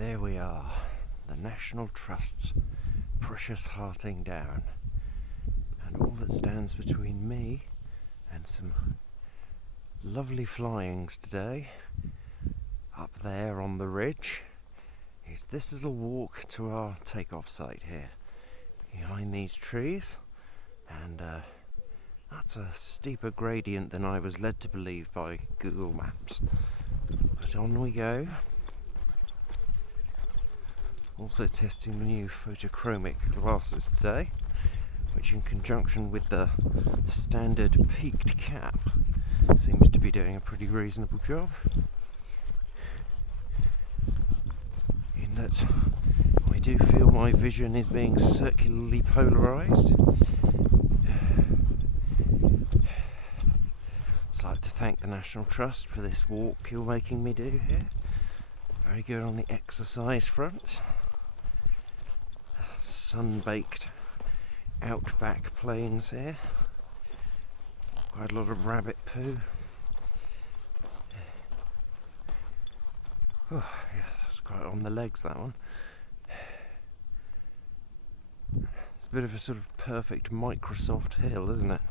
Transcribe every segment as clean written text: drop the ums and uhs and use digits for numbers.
There we are, the National Trust's precious Harting Down, and all that stands between me and some lovely flyings today up there on the ridge is this little walk to our takeoff site here behind these trees, and that's a steeper gradient than I was led to believe by Google Maps, but on we go. Also testing the new photochromic glasses today, which in conjunction with the standard peaked cap seems to be doing a pretty reasonable job, in that I do feel my vision is being circularly polarised. I'd like to thank the National Trust for this walk you're making me do here. Very good on the exercise front. Sun-baked outback plains here. Quite a lot of rabbit poo. Oh, yeah, that's quite on the legs, that one. It's a bit of a sort of perfect Microsoft hill, isn't it?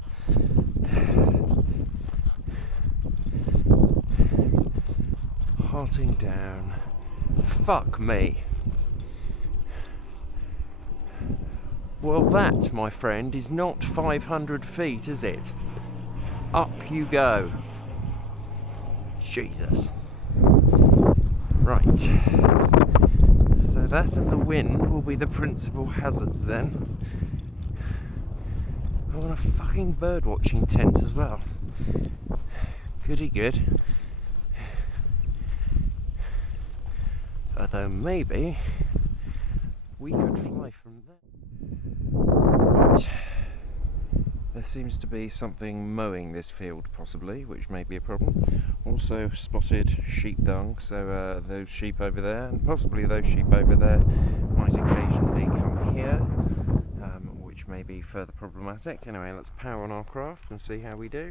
Harting Down. Fuck me. Well, that, my friend, is not 500 feet, is it? Up you go. Jesus. Right. So that and the wind will be the principal hazards then. I want a fucking bird watching tent as well. Goody good. Although maybe we could fly from there. Right. There seems to be something mowing this field possibly, which may be a problem. Also spotted sheep dung, so those sheep over there, and possibly those sheep over there, might occasionally come here, which may be further problematic. Anyway, let's power on our craft and see how we do.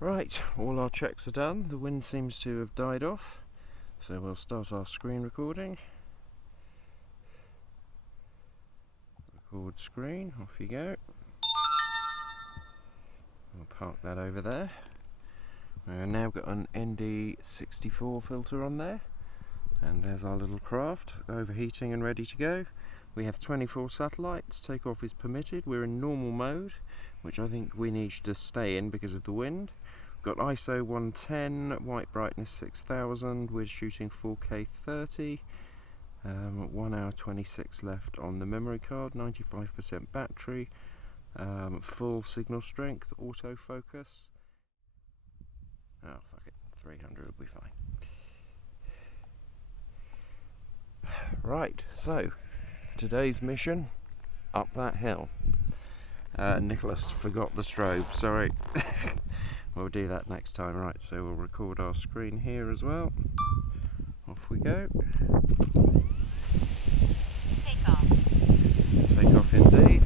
Right, all our checks are done. The wind seems to have died off, so we'll start our screen recording. Record screen, off you go. We'll park that over there. We've now got an ND64 filter on there, and there's our little craft overheating and ready to go. We have 24 satellites, takeoff is permitted. We're in normal mode, which I think we need to stay in because of the wind. We've got ISO 110, white brightness 6000, we're shooting 4K 30, 1 hour 26 left on the memory card, 95% battery, full signal strength, autofocus. Oh fuck it, 300 will be fine. Right, so today's mission, up that hill. Nicholas forgot the strobe, sorry. We'll do that next time. Right, so we'll record our screen here as well. Off we go. Take off. Take off indeed.